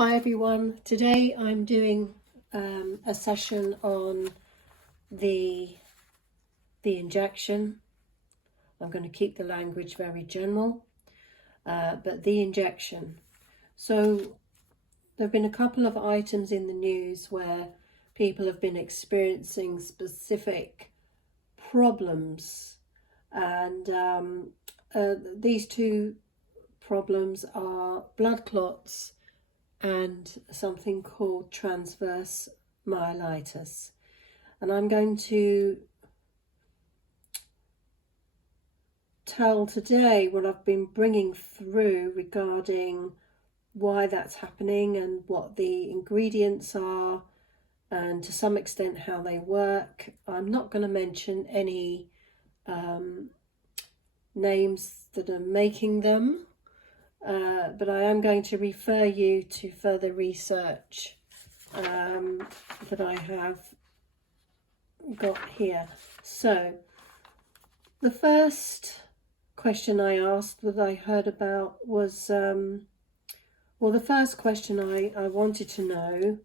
Hi everyone, today I'm doing a session on the injection. I'm going to keep the language very general, but the injection. So there have been a couple of items in the news where people have been experiencing specific problems, and these two problems are blood clots and something called transverse myelitis. And I'm going to tell today what I've been bringing through regarding why that's happening and what the ingredients are, and to some extent how they work. I'm not going to mention any names that are making them, but I am going to refer you to further research that I have got here. So the first question I asked that I heard about was, well, the first question I wanted to know,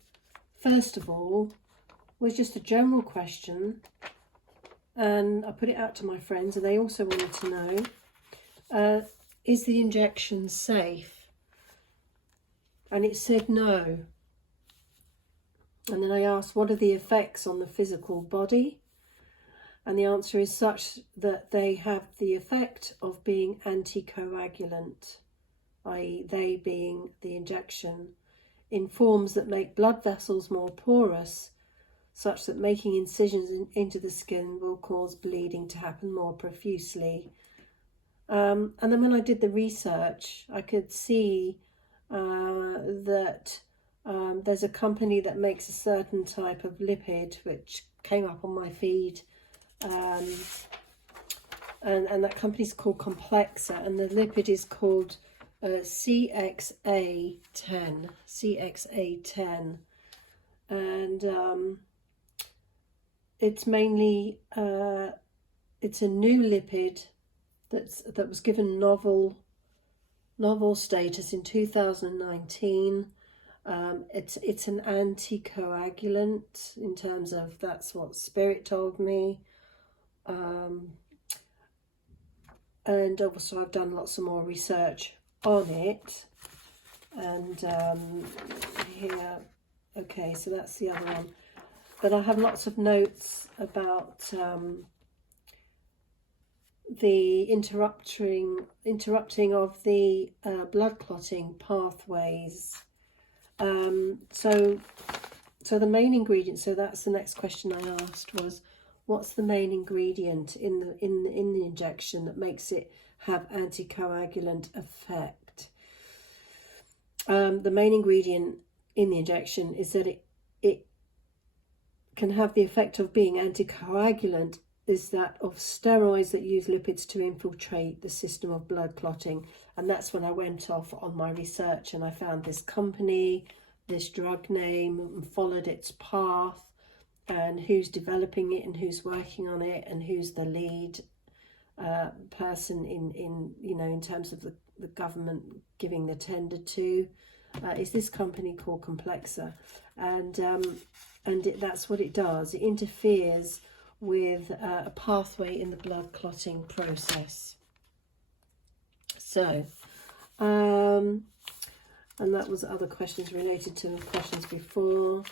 first of all, was just a general question, and I put it out to my friends and they also wanted to know, is the injection safe? And it said no. And then I asked, what are the effects on the physical body? And the answer is such that they have the effect of being anticoagulant, i.e. they being the injection, in forms that make blood vessels more porous, such that making incisions into the skin will cause bleeding to happen more profusely. And then when I did the research, I could see that there's a company that makes a certain type of lipid, which came up on my feed, and that company's called Complexa, and the lipid is called CXA10, and it's mainly it's a new lipid that was given novel status in 2019. It's an anticoagulant in terms of, that's what Spirit told me, and also I've done lots of more research on it, and here, okay, so that's the other one, but I have lots of notes about the interrupting of the blood clotting pathways. So the main ingredient, so that's the next question I asked, was what's the main ingredient in the injection that makes it have anticoagulant effect? The main ingredient in the injection is that it can have the effect of being anticoagulant, is that of steroids that use lipids to infiltrate the system of blood clotting. And that's when I went off on my research and I found this company, this drug name, and followed its path, and who's developing it and who's working on it and who's the lead person in terms of the government giving the tender to, is this company called Complexa, and that's what it does. It interferes with a pathway in the blood clotting process. So, and that was other questions related to the questions before,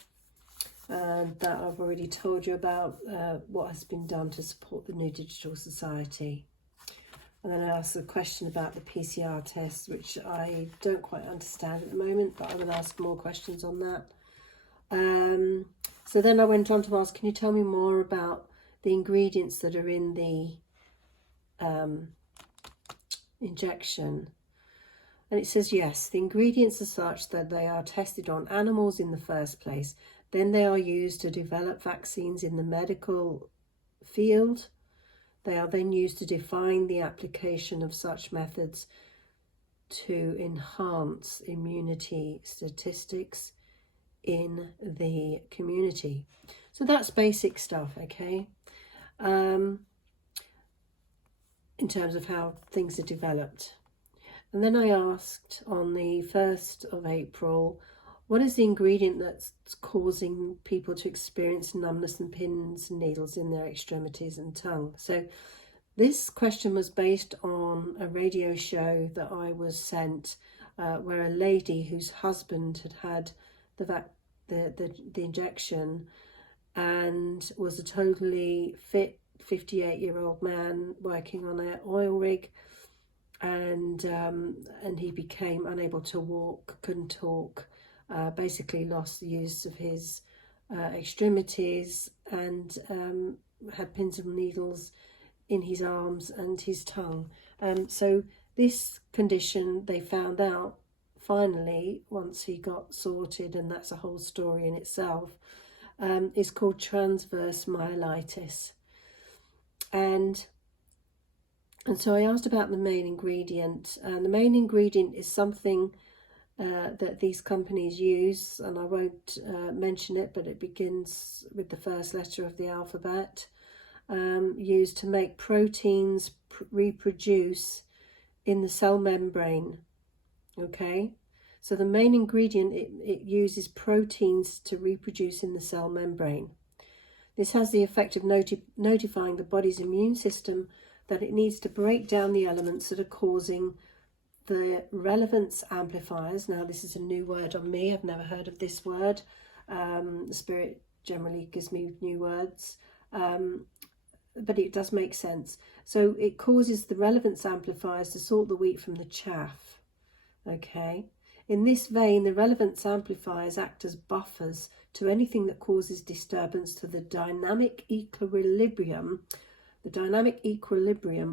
and that I've already told you about, what has been done to support the New Digital Society. And then I asked a question about the PCR test, which I don't quite understand at the moment, but I will ask more questions on that. So then I went on to ask, can you tell me more about the ingredients that are in the injection? And it says, yes, the ingredients are such that they are tested on animals in the first place. Then they are used to develop vaccines in the medical field. They are then used to define the application of such methods to enhance immunity statistics in the community. So that's basic stuff, okay? In terms of how things are developed. And then I asked on the 1st of April, what is the ingredient that's causing people to experience numbness and pins and needles in their extremities and tongue? So this question was based on a radio show that I was sent, where a lady whose husband had had the injection and was a totally fit 58-year-old man working on an oil rig, and he became unable to walk, couldn't talk, basically lost the use of his extremities, and had pins and needles in his arms and his tongue. So this condition, they found out finally once he got sorted, and that's a whole story in itself, is called transverse myelitis. And so I asked about the main ingredient, and the main ingredient is something that these companies use, and I won't mention it, but it begins with the first letter of the alphabet, used to make proteins reproduce in the cell membrane. Okay, so the main ingredient, it uses proteins to reproduce in the cell membrane. This has the effect of notifying the body's immune system that it needs to break down the elements that are causing the relevance amplifiers. Now, this is a new word on me. I've never heard of this word. The Spirit generally gives me new words, but it does make sense. So it causes the relevance amplifiers to sort the wheat from the chaff. Okay. In this vein, the relevance amplifiers act as buffers to anything that causes disturbance to the dynamic equilibrium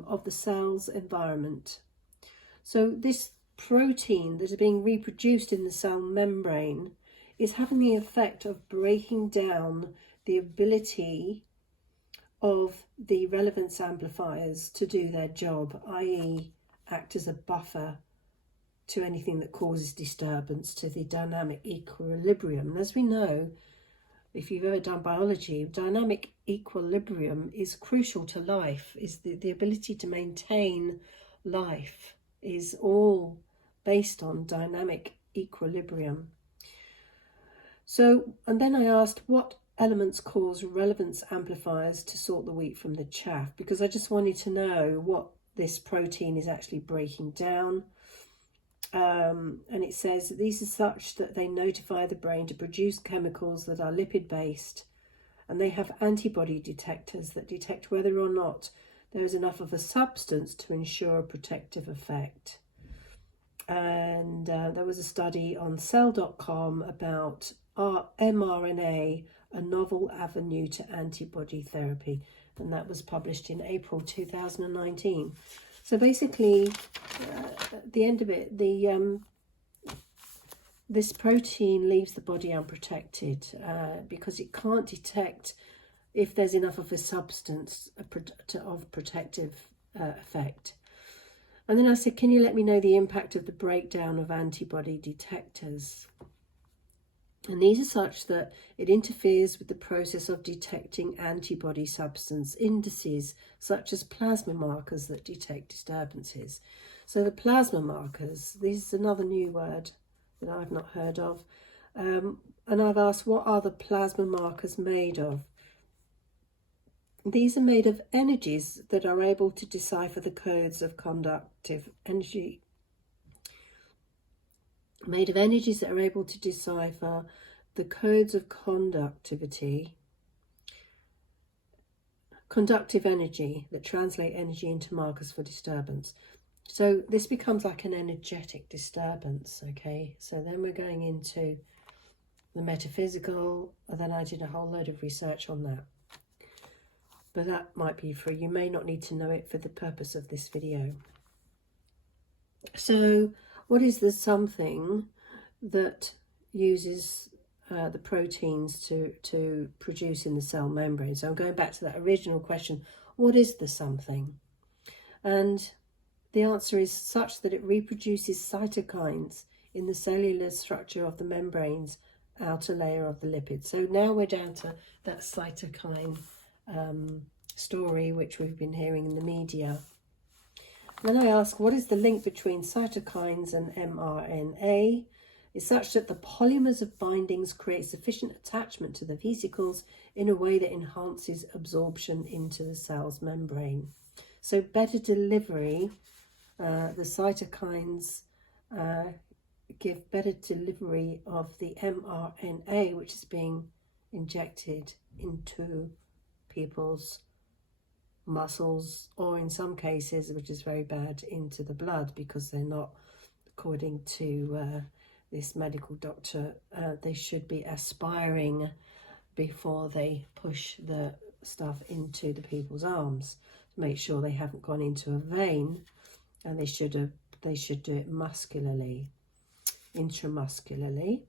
of the cell's environment. So this protein that is being reproduced in the cell membrane is having the effect of breaking down the ability of the relevance amplifiers to do their job, i.e. act as a buffer to anything that causes disturbance to the dynamic equilibrium. And as we know, if you've ever done biology, dynamic equilibrium is crucial to life, is the ability to maintain life is all based on dynamic equilibrium. So, and then I asked what elements cause relevance amplifiers to sort the wheat from the chaff, because I just wanted to know what this protein is actually breaking down. And it says that these are such that they notify the brain to produce chemicals that are lipid based, and they have antibody detectors that detect whether or not there is enough of a substance to ensure a protective effect. And there was a study on cell.com about mRNA, a novel avenue to antibody therapy, and that was published in April 2019. So basically, at the end of it, this protein leaves the body unprotected because it can't detect if there's enough of a substance of protective effect. And then I said, can you let me know the impact of the breakdown of antibody detectors? And these are such that it interferes with the process of detecting antibody substance indices, such as plasma markers that detect disturbances. So the plasma markers, this is another new word that I've not heard of. And I've asked, what are the plasma markers made of? These are made of energies that are able to decipher the codes of conductive energy. Made of energies that are able to decipher the codes of conductive energy that translate energy into markers for disturbance. So this becomes like an energetic disturbance, okay? So then we're going into the metaphysical, and then I did a whole load of research on that. But that might be free. You may not need to know it for the purpose of this video. So what is the something that uses the proteins to produce in the cell membrane? So I'm going back to that original question, what is the something? And the answer is such that it reproduces cytokines in the cellular structure of the membrane's outer layer of the lipid. So now we're down to that cytokine story, which we've been hearing in the media. Then I ask, what is the link between cytokines and mRNA? is such that the polymers of bindings create sufficient attachment to the vesicles in a way that enhances absorption into the cell's membrane. So better delivery, the cytokines give better delivery of the mRNA, which is being injected into people's muscles, or in some cases, which is very bad, into the blood, because they're not, according to this medical doctor, they should be aspiring before they push the stuff into the people's arms to make sure they haven't gone into a vein, and they should do it muscularly, intramuscularly.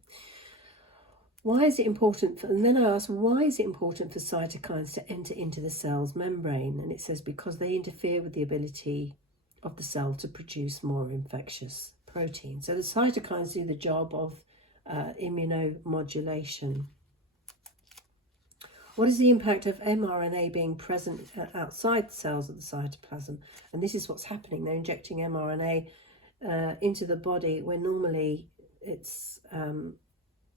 Why is it important and then I asked, why is it important for cytokines to enter into the cell's membrane? And it says because they interfere with the ability of the cell to produce more infectious protein. So the cytokines do the job of immunomodulation. What is the impact of mRNA being present outside the cells of the cytoplasm? And this is what's happening. They're injecting mRNA into the body where normally it's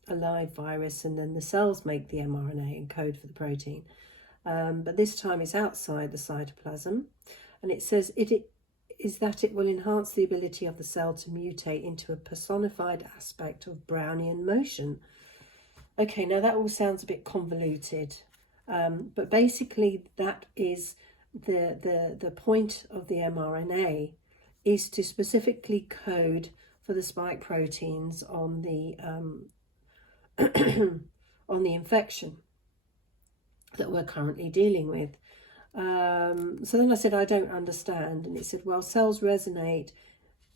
a live virus, and then the cells make the mRNA and code for the protein. But this time it's outside the cytoplasm, and it says it will enhance the ability of the cell to mutate into a personified aspect of Brownian motion. Okay, now that all sounds a bit convoluted, but basically that is the point of the mRNA, is to specifically code for the spike proteins on the on the infection that we're currently dealing with. So then I said, I don't understand. And it said, well, cells resonate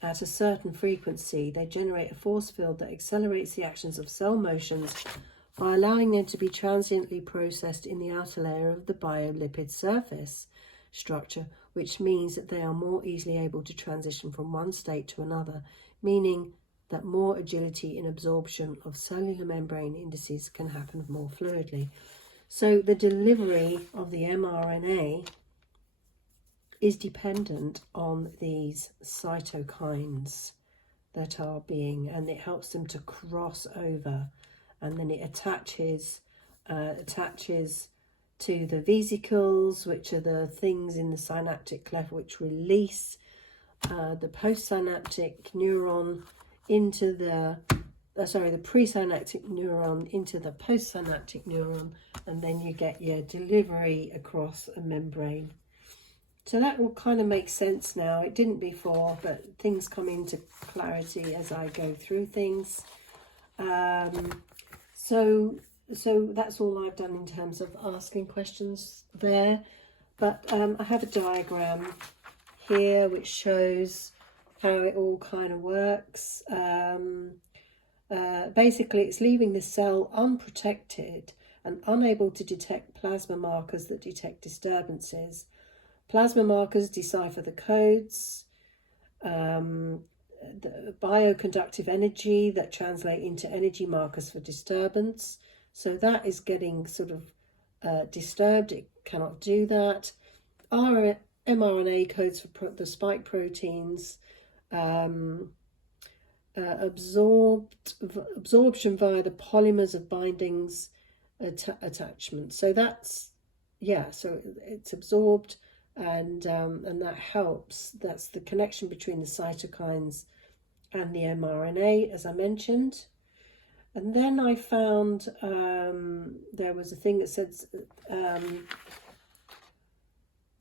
at a certain frequency. They generate a force field that accelerates the actions of cell motions by allowing them to be transiently processed in the outer layer of the biolipid surface structure, which means that they are more easily able to transition from one state to another, meaning that more agility in absorption of cellular membrane indices can happen more fluidly. So the delivery of the mRNA is dependent on these cytokines that are being, and it helps them to cross over, and then it attaches to the vesicles, which are the things in the synaptic cleft which release the postsynaptic neuron into the presynaptic neuron into the postsynaptic neuron, and then you get your delivery across a membrane. So that will kind of make sense now. It didn't before, but things come into clarity as I go through things. So that's all I've done in terms of asking questions there. But I have a diagram here which shows how it all kind of works. Basically, it's leaving the cell unprotected and unable to detect plasma markers that detect disturbances. Plasma markers decipher the codes, the bioconductive energy that translate into energy markers for disturbance. So that is getting sort of disturbed. It cannot do that. Our mRNA codes for the spike proteins, absorption via the polymers of bindings attachment. So that's, yeah, so it's absorbed, and that helps. That's the connection between the cytokines and the mRNA, as I mentioned. And then I found there was a thing that said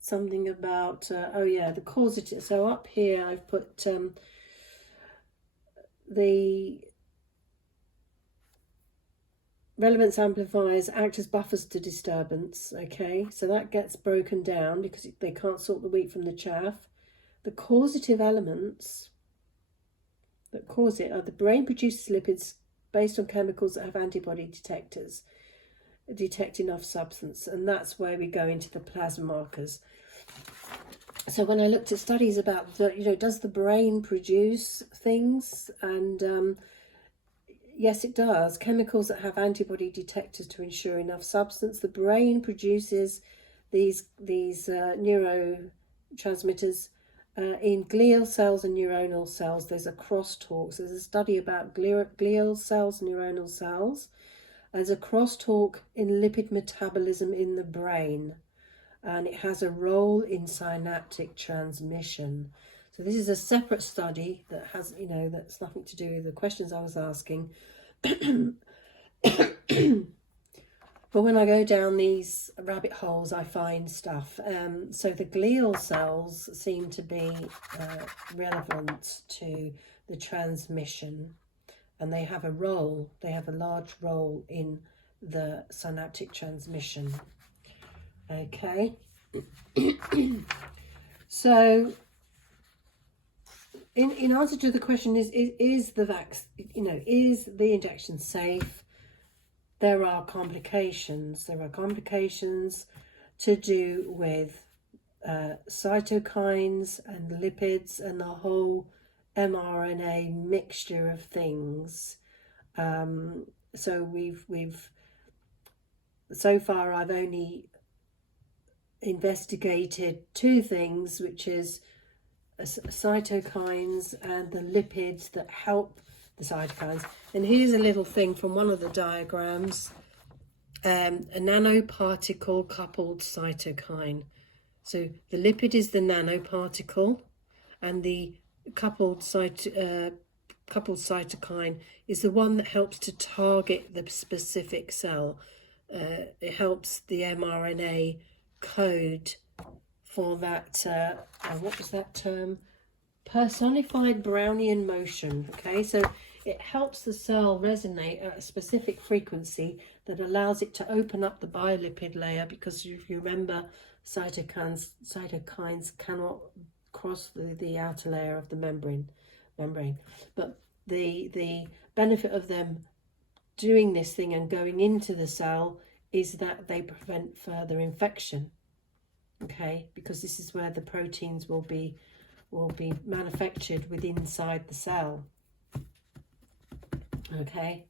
something about, the causative. So up here I've put the relevance amplifiers act as buffers to disturbance. Okay, so that gets broken down because they can't sort the wheat from the chaff. The causative elements that cause it are the brain produces lipids based on chemicals that have antibody detectors, detect enough substance, and that's where we go into the plasma markers. So when I looked at studies about does the brain produce things, and yes, it does. Chemicals that have antibody detectors to ensure enough substance. The brain produces these neurotransmitters in glial cells and neuronal cells, there's a crosstalk. So there's a study about glial cells, neuronal cells. There's a crosstalk in lipid metabolism in the brain, and it has a role in synaptic transmission. So this is a separate study that has, that's nothing to do with the questions I was asking. But when I go down these rabbit holes, I find stuff. So the glial cells seem to be relevant to the transmission, and they have a role, they have a large role in the synaptic transmission. Okay. So in answer to the question is the vax, is the injection safe? There are complications. There are complications to do with cytokines and lipids and the whole mRNA mixture of things. So we've so far I've only investigated two things, which is cytokines and the lipids that help the cytokines. And here's a little thing from one of the diagrams, a nanoparticle coupled cytokine. So the lipid is the nanoparticle, and the coupled cytokine is the one that helps to target the specific cell. It helps the mRNA code for that, what was that term? Personified Brownian motion. Okay, so it helps the cell resonate at a specific frequency that allows it to open up the biolipid layer, because if you remember, cytokines cannot cross the outer layer of the membrane. But the benefit of them doing this thing and going into the cell is that they prevent further infection. Okay, because this is where the proteins will be manufactured within inside the cell. Okay,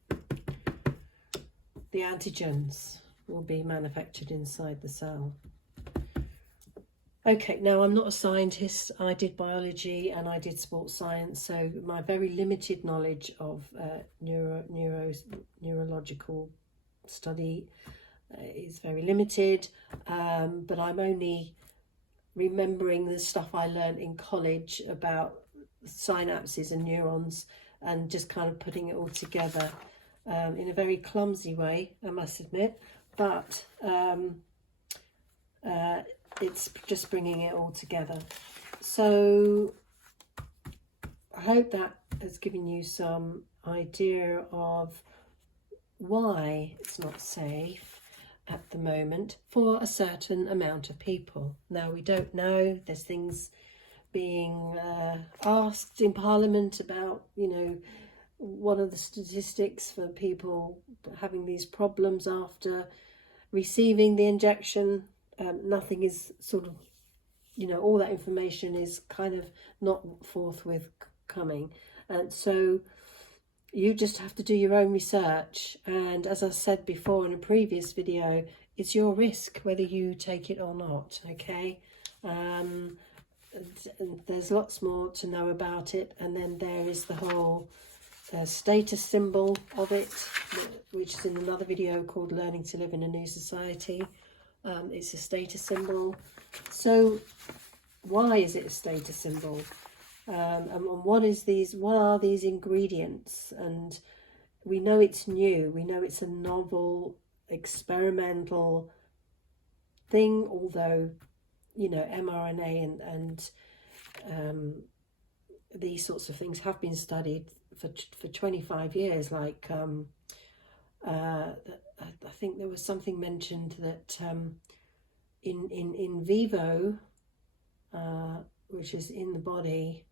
the antigens will be manufactured inside the cell. Okay, now I'm not a scientist. I did biology and I did sports science, so my very limited knowledge of neurological study is very limited, but I'm only remembering the stuff I learned in college about synapses and neurons, and just kind of putting it all together in a very clumsy way, I must admit, but it's just bringing it all together. So I hope that has given you some idea of why it's not safe at the moment for a certain amount of people. Now, we don't know. There's things being asked in Parliament about, what are the statistics for people having these problems after receiving the injection. Nothing is sort of, all that information is kind of not forthwith coming. And so you just have to do your own research. And as I said before in a previous video, it's your risk whether you take it or not, okay? There's lots more to know about it. And then there is the whole status symbol of it, which is in another video called Learning to Live in a New Society. It's a status symbol. So why is it a status symbol? And what are these ingredients? And we know it's new. We know it's a novel, experimental thing, although, mRNA and these sorts of things have been studied for 25 years. Like, I think there was something mentioned that in vivo, which is in the body,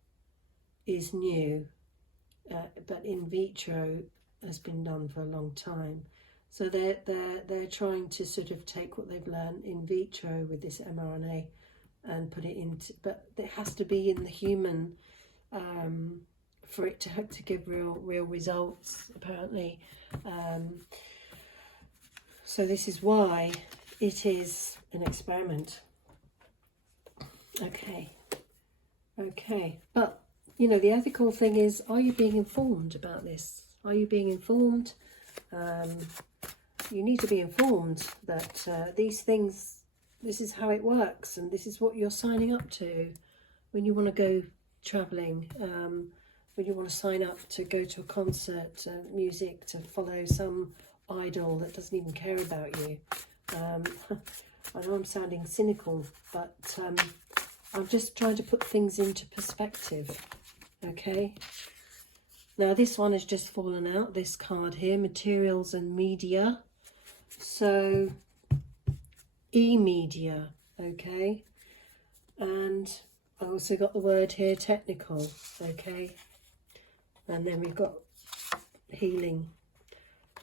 is new, but in vitro has been done for a long time. So they're trying to sort of take what they've learned in vitro with this mRNA and put it into, but it has to be in the human for it to give real results, apparently. So this is why it is an experiment. Okay. Okay, but you know, the ethical thing is, are you being informed about this? Are you being informed? You need to be informed that these things, this is how it works, and this is what you're signing up to when you want to go travelling, when you want to sign up to go to a concert, music, to follow some idol that doesn't even care about you. I know I'm sounding cynical, but I'm just trying to put things into perspective, okay? Now this one has just fallen out, this card here, materials and media. So, e-media, okay? And I also got the word here, technical, okay? And then we've got healing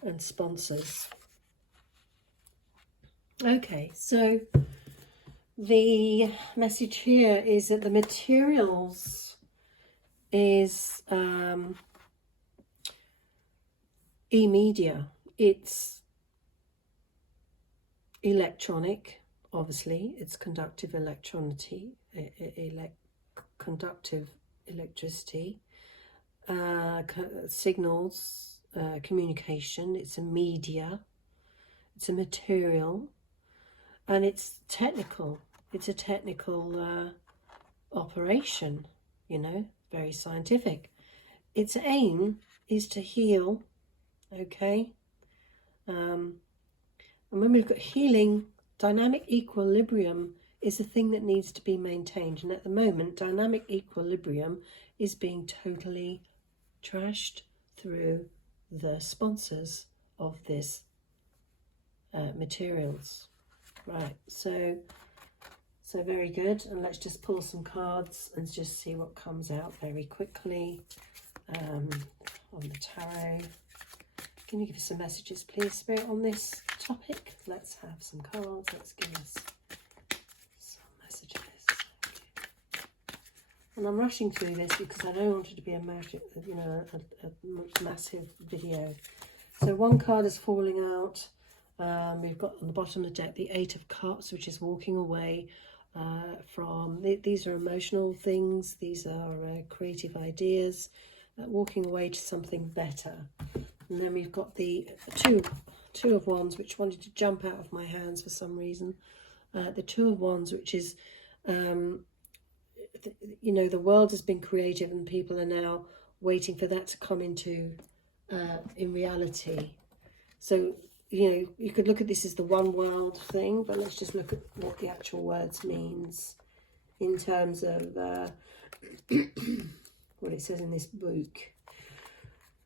and sponsors. Okay, so the message here is that the materials is e-media. It's electronic, obviously. It's conductive conductive electricity, signals, communication. It's a media. It's a material. And it's technical. It's a technical operation, you know, very scientific. Its aim is to heal, okay? And when we look at healing, dynamic equilibrium is the thing that needs to be maintained. And at the moment, dynamic equilibrium is being totally trashed through the sponsors of this materials. Right, so very good, and let's just pull some cards and just see what comes out very quickly on the tarot. Can you give us some messages, please, Spirit, on this topic? Let's have some cards. Let's give us some messages. Okay. And I'm rushing through this because I don't want it to be a massive video. So one card is falling out. We've got on the bottom of the deck the Eight of Cups, which is walking away from, these are emotional things, these are creative ideas, walking away to something better. And then we've got the two of Wands, which wanted to jump out of my hands for some reason. The Two of Wands, which is, you know, the world has been creative and people are now waiting for that to come into in reality. So, you know, you could look at this as the one world thing, but let's just look at what the actual words means in terms of what it says in this book.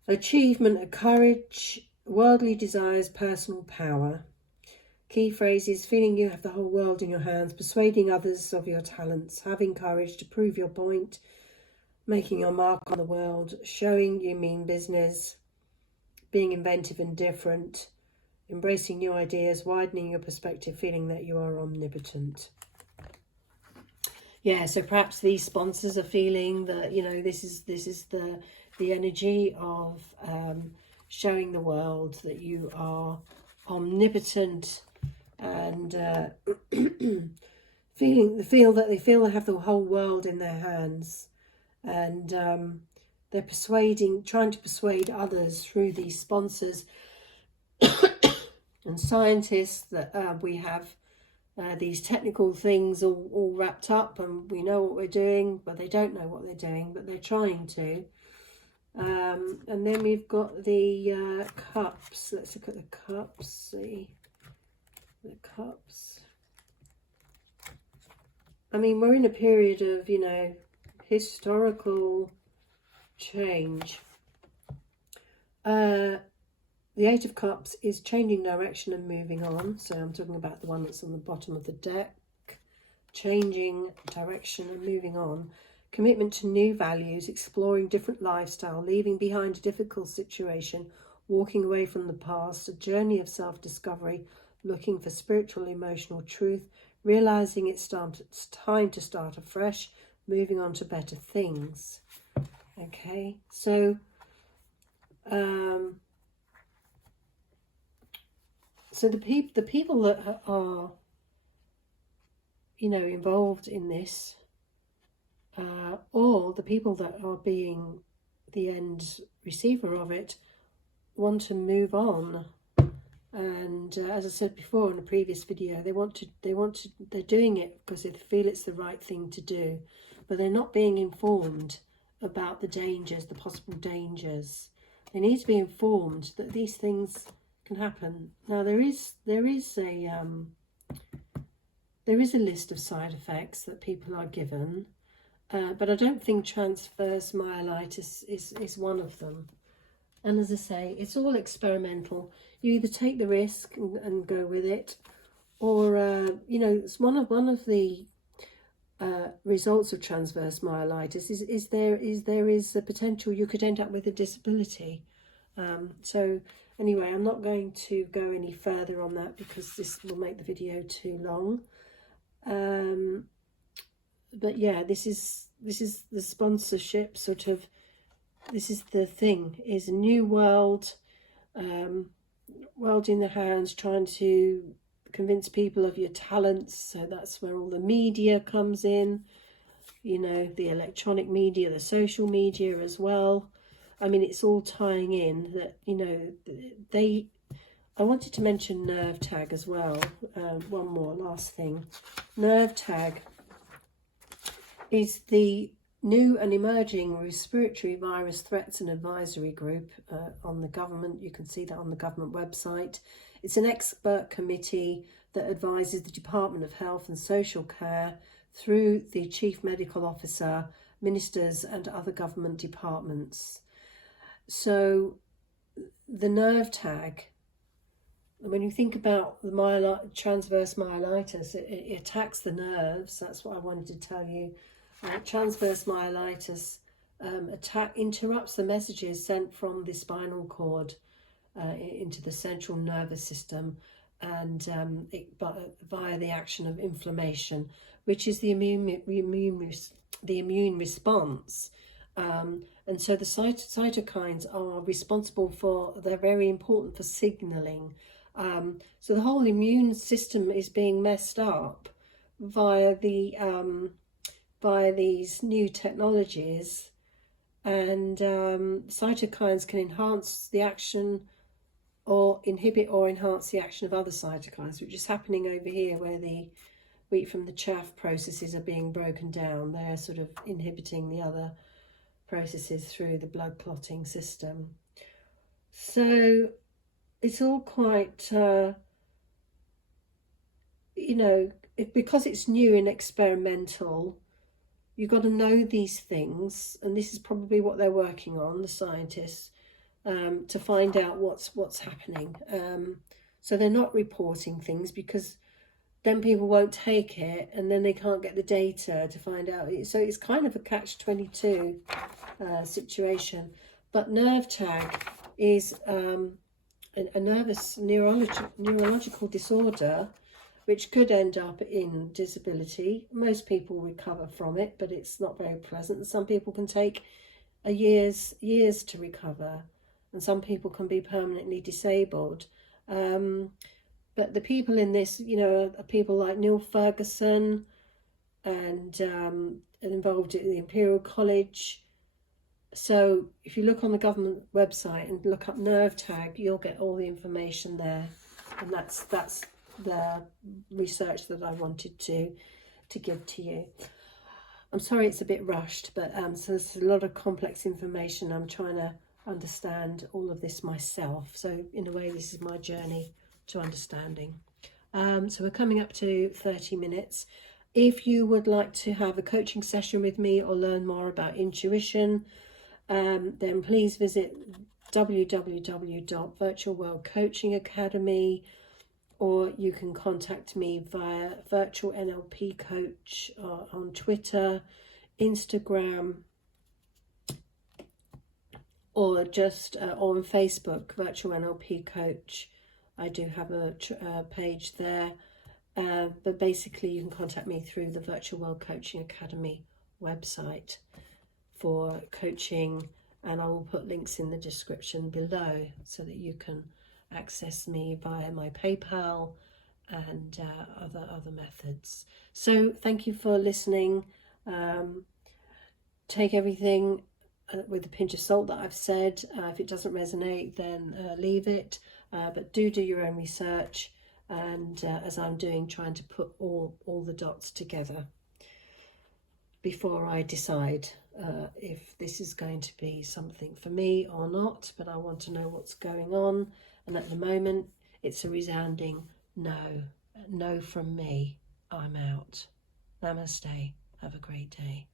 Achievement, courage, worldly desires, personal power. Key phrases: feeling you have the whole world in your hands, persuading others of your talents, having courage to prove your point, making your mark on the world, showing you mean business, being inventive and different, embracing new ideas, widening your perspective, feeling that you are omnipotent. Yeah, so perhaps these sponsors are feeling that, you know, this is the energy of showing the world that you are omnipotent, and feel that they have the whole world in their hands, and they're trying to persuade others through these sponsors and scientists that we have these technical things all wrapped up, and we know what we're doing, but they don't know what they're doing, but they're trying to. And then we've got the cups. Let's look at the cups. See the cups. I mean, we're in a period of, you know, historical change. The Eight of Cups is changing direction and moving on. So I'm talking about the one that's on the bottom of the deck. Changing direction and moving on. Commitment to new values, exploring different lifestyle, leaving behind a difficult situation, walking away from the past, a journey of self-discovery, looking for spiritual, emotional truth, realizing it's time to start afresh, moving on to better things. Okay, so so the people that are, you know, involved in this, or the people that are being the end receiver of it want to move on. And as I said before in a previous video, they're doing it because they feel it's the right thing to do, but they're not being informed about the dangers, the possible dangers. They need to be informed that these things can happen. Now there is a list of side effects that people are given, but I don't think transverse myelitis is one of them. And as I say, it's all experimental. You either take the risk and go with it, or it's one of the results of transverse myelitis is there is a potential you could end up with a disability. So anyway, I'm not going to go any further on that because this will make the video too long. But yeah, this is the sponsorship sort of. This is the thing, is a new world, world in the hands, trying to convince people of your talents. So that's where all the media comes in, the electronic media, the social media as well. I mean, it's all tying in that, I wanted to mention nerve tag as well. One more last thing. Nerve tag is the new and emerging respiratory virus threats and advisory group on the government. You can see that on the government website. It's an expert committee that advises the Department of Health and Social Care through the Chief Medical Officer, ministers and other government departments. So the nerve tag, when you think about the transverse myelitis, it attacks the nerves. That's what I wanted to tell you. Transverse myelitis interrupts the messages sent from the spinal cord into the central nervous system, and via the action of inflammation, which is the immune response. And so the cytokines are responsible they're very important for signalling. So the whole immune system is being messed up via these new technologies, and cytokines can enhance the action or inhibit or enhance the action of other cytokines, which is happening over here where the wheat from the chaff processes are being broken down. They're sort of inhibiting the other processes through the blood clotting system. So it's all quite, because it's new and experimental, you've got to know these things, and this is probably what they're working on, the scientists, to find out what's happening. So they're not reporting things because then people won't take it, and then they can't get the data to find out. So it's kind of a catch-22 situation. But nerve tag is a nervous neurological disorder which could end up in disability. Most people recover from it, but it's not very pleasant. Some people can take years to recover, and some people can be permanently disabled. But the people in this, are people like Neil Ferguson and involved in the Imperial College. So if you look on the government website and look up nerve tag, you'll get all the information there, and that's the research that I wanted to give to you. I'm sorry it's a bit rushed, but so there's a lot of complex information. I'm trying to understand all of this myself. So in a way, this is my journey to understanding. So we're coming up to 30 minutes. If you would like to have a coaching session with me or learn more about intuition, then please visit www.virtualworldcoachingacademy, or you can contact me via Virtual NLP Coach on Twitter, Instagram, or just on Facebook, Virtual NLP Coach. I do have a page there, but basically you can contact me through the Virtual World Coaching Academy website for coaching, and I will put links in the description below so that you can access me via my PayPal and other methods. So thank you for listening. take everything with a pinch of salt that I've said. If it doesn't resonate, then leave it, but do your own research, and as I'm doing, trying to put all the dots together before I decide if this is going to be something for me or not. But I want to know what's going on, and at the moment it's a resounding no from me. I'm out. Namaste. Have a great day.